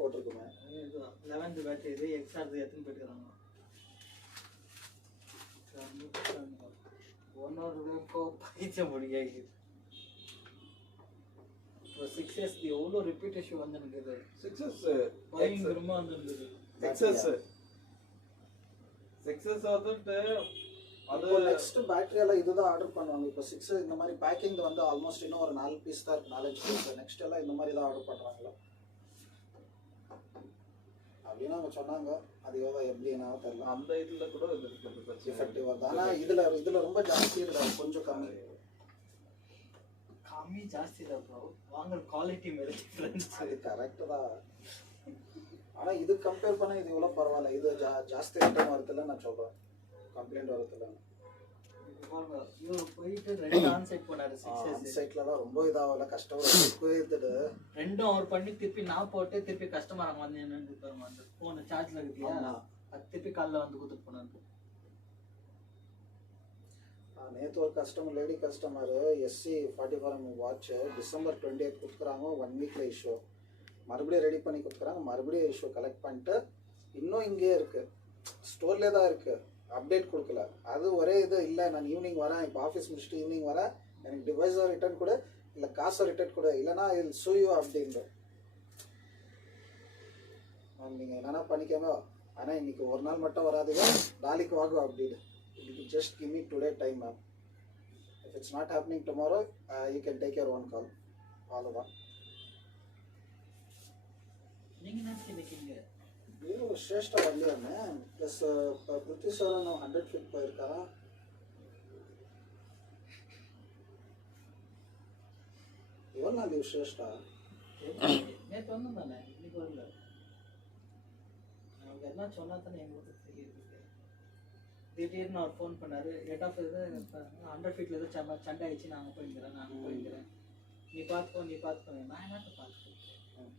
போட்டிருக்குமே. இது 11th battery இது extra எத்தனை போயிட்டுருக்காங்க 1 hour பயிற்ச முடியாது. இப்போ 6S எவ்வளோ ரிப்பீட் இஷ்யூ வந்துருக்குது. 6S பயங்கரமாக வந்துருக்குது. 6S வந்துட்டு அது நெக்ஸ்ட் பேட்டரி எல்லாம் இதுதான் ஆர்டர் பண்ணுவாங்க. இப்போ 6 இந்த மாதிரி பேக்கிங் வந்து ஆல்மோஸ்ட் இன்னும் ஒரு 4 பீஸ் தான் இருக்கு, 4-5 பீஸ். நெக்ஸ்ட் எல்லாம் இந்த மாதிரி தான் ஆர்டர் பண்ணுறாங்களா அப்படின்னு அவங்க சொன்னாங்க. அது எவ்வளோ எப்படின்னா தெரியல. அந்த இதில் கூட இது இருக்குது எஃபெக்டிவ் வருது. ஆனால் இதில் ரொம்ப ஜாஸ்தி இதில் கொஞ்சம் கம்மி ஜாஸ்தி தான் ப்ரோ. வாங்குற குவாலிட்டி மேலே டிஃப்ரென்ஸ். அது கரெக்டு தான். ஆனால் இது கம்பேர் பண்ண இது இவ்வளோ பரவாயில்ல. இது ஜாஸ்தி ரிட்டர்ன் வரதில்ல நான் சொல்கிறேன், கம்ப்ளைண்ட் வரதில்ல. இவர் போயிட்டு 2 ஆன்சைட் போனாரு. 6S ஆன்சைட்லலாம் ரொம்ப இதாகல, கஸ்டமர் ரெண்டும் அவர் பண்ணி திருப்பி நான் போட்டு திருப்பி கஸ்டமர் அங்கே வந்து என்னன்னு தருமா அந்த ஃபோனு சார்ஜில் இருக்குல்லையா, அது திருப்பி காலைல வந்து கொடுத்துட்டு போனாரு. நேற்று ஒரு customer, lady customer, SC44mm watch December 20th கொடுக்குறாங்க. 1 வீக்கில் இஷ்யூ. மறுபடியும் ரெடி பண்ணி கொடுக்குறாங்க. மறுபடியும் இஷ்யூ கலெக்ட் பண்ணிட்டு இன்னும் இங்கேயே இருக்குது, ஸ்டோர்லேயே தான் இருக்குது, அப்டேட் கொடுக்கல. அது ஒரே இது இல்லை, நான் ஈவினிங் வரேன், இப்போ ஆஃபீஸ் முடிச்சுட்டு ஈவினிங் வரேன், எனக்கு டிவைஸாக ரிட்டர்ன் கொடு, இல்லை காசை ரிட்டர்ன் கொடு, இல்லைனா இல் சூயோ அப்படின்ற. நீங்கள் என்னென்னா பண்ணிக்கோங்க, ஆனால் இன்னைக்கு ஒரு நாள் மட்டும் வராதுங்க, நாளைக்கு வாங்கும் அப்படின்னு. You just give me today time, ma'am. If it's not happening tomorrow, you can take your own call. All of that. நீங்க என்ன நினைக்கிறீங்க? இது ஸ்ரேஷ்டா வரலையாமே. ப்ளஸ் பிருத்வி சார் 100 ஃபீட் போயிருக்காரா. எவ்வளோ நாள் லீவ் ஸ்ரேஷ்டா? நேற்று வந்தோம் தானே, இன்னைக்கு வரல. அவங்க என்ன சொன்னா தானே எங்களுக்கு தெரியுது. திடீர்னு அவர் ஃபோன் பண்ணாரு, ஹெட் ஆஃப் இது 100 ஃபீட்டில் ஏதோ சண்டை ஆயிடுச்சு, நான் அங்கே போய்க்கிறேன், நீ பார்த்துக்கோ நான் என்ன பார்த்துக்கோ.